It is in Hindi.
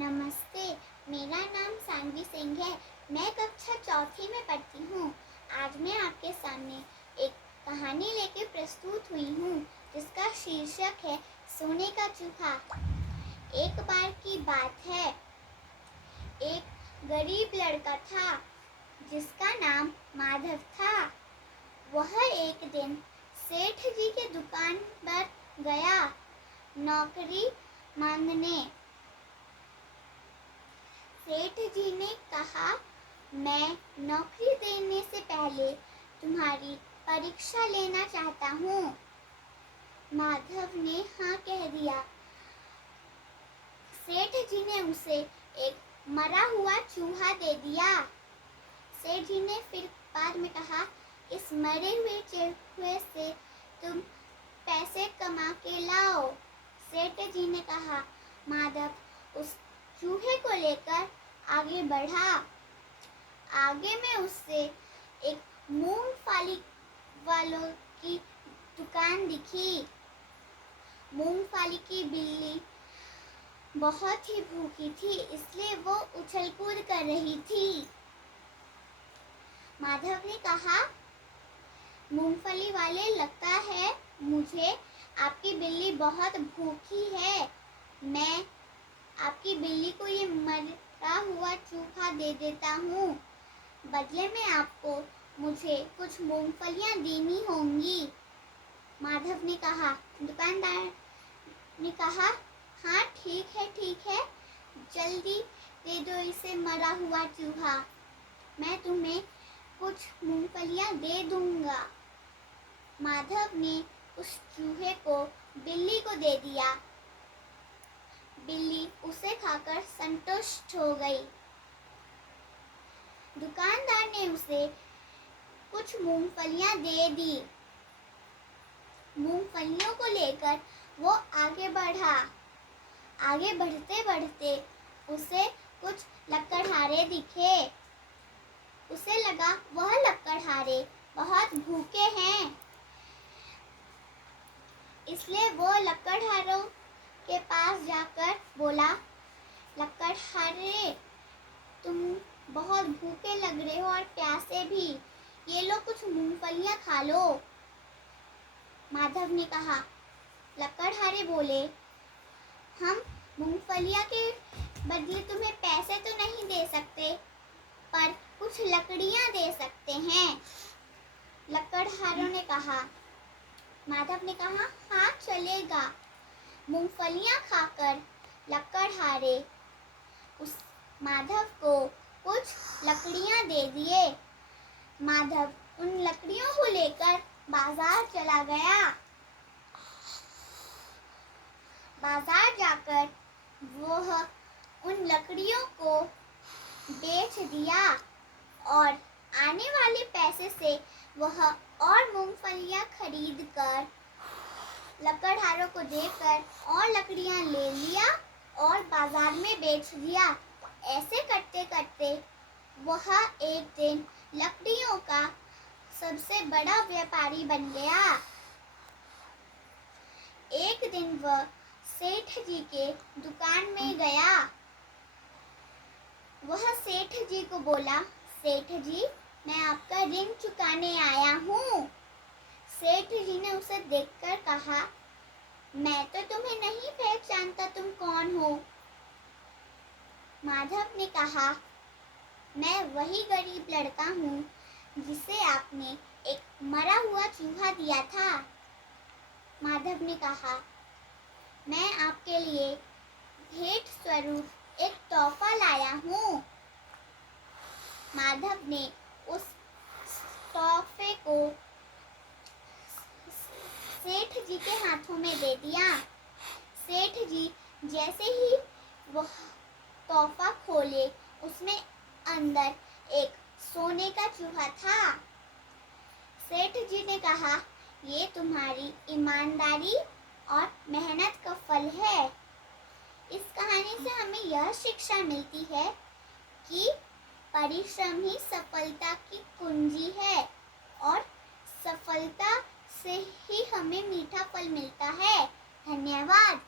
नमस्ते, मेरा नाम सानवी सिंह है। मैं कक्षा चौथी में पढ़ती हूँ। आज मैं आपके सामने एक कहानी लेकर प्रस्तुत हुई हूँ जिसका शीर्षक है सोने का चूहा। एक बार की बात है, एक गरीब लड़का था जिसका नाम माधव था। वह एक दिन सेठ जी के दुकान पर गया नौकरी मांगने। सेठ जी ने कहा, मैं नौकरी देने से पहले तुम्हारी परीक्षा लेना चाहता हूँ। माधव ने हाँ कह दिया। सेठ जी ने उसे एक मरा हुआ चूहा दे दिया। सेठ जी ने फिर बाद में कहा, इस मरे हुए चूहे से तुम पैसे कमा के लाओ। सेठ जी ने कहा। माधव उस चूहे को लेकर आगे बढ़ा। आगे में उससे एक मूंगफली वालों की दुकान दिखी। मूंगफली की बिल्ली बहुत ही भूखी थी, इसलिए वो उछल कूद कर रही थी। माधव ने कहा, मूंगफली वाले, लगता है मुझे आपकी बिल्ली बहुत भूखी है। मैं आपकी बिल्ली को ये मरा हुआ चूहा दे देता हूँ। बदले में आपको मुझे कुछ मूंगफलियाँ देनी होंगी। माधव ने कहा। दुकानदार ने कहा, हाँ ठीक है, जल्दी दे दो इसे मरा हुआ चूहा, मैं तुम्हें कुछ मूंगफलियाँ दे दूंगा। माधव ने उस चूहे को बिल्ली को दे दिया। बिल्ली उसे खाकर संतुष्ट हो गई। दुकानदार ने उसे कुछ मूंगफलियाँ दे दी। मूंगफलियों को लेकर वो आगे बढ़ा। आगे बढ़ते बढ़ते उसे कुछ लकड़हारे दिखे। उसे लगा वह लकड़हारे बहुत भूखे हैं, इसलिए वो लकड़हारों के पास जाकर बोला, लकड़हारे, तुम बहुत भूखे लग रहे हो और प्यासे भी, ये लो कुछ मूंगफलियाँ खा लो। माधव ने कहा। लकड़हारे बोले, हम मूंगफलियाँ के बदले तुम्हें पैसे तो नहीं दे सकते, पर कुछ लकड़ियाँ दे सकते हैं। लकड़हारों ने कहा। माधव ने कहा, हाँ चलेगा। मूंगफलियाँ खाकर लकड़हारे उस माधव को कुछ लकड़ियाँ दे दिए। माधव उन लकड़ियों को लेकर बाजार चला गया। बाजार जाकर वह उन लकड़ियों को बेच दिया और आने वाले पैसे से वह और मूंगफलियाँ खरीद कर लकड़हारों को देकर और लकड़ियाँ ले लिया और बाजार में बेच दिया। ऐसे करते करते वह एक दिन लकड़ियों का सबसे बड़ा व्यापारी बन गया। एक दिन वह सेठ जी के दुकान में गया। वह सेठ जी को बोला, सेठ जी, मैं आपका ऋण चुकाने आया हूँ। सेठ जी ने उसे देखकर कहा, मैं तो तुम्हें नहीं पहचानता, तुम कौन हो? माधव ने कहा, मैं वही गरीब लड़का हूँ जिसे आपने एक मरा हुआ चूहा दिया था। माधव ने कहा, मैं आपके लिए भेंट स्वरूप एक तोहफा लाया हूँ। माधव ने उस तोहफे को सेठ जी के हाथों में दे दिया। सेठ जी जैसे ही वह तोहफा खोले, उसमें अंदर एक सोने का चूहा था। सेठ जी ने कहा, ये तुम्हारी ईमानदारी और मेहनत का फल है। इस कहानी से हमें यह शिक्षा मिलती है कि परिश्रम ही सफलता की कुंजी है और सफलता से ही हमें मीठा फल मिलता है। धन्यवाद।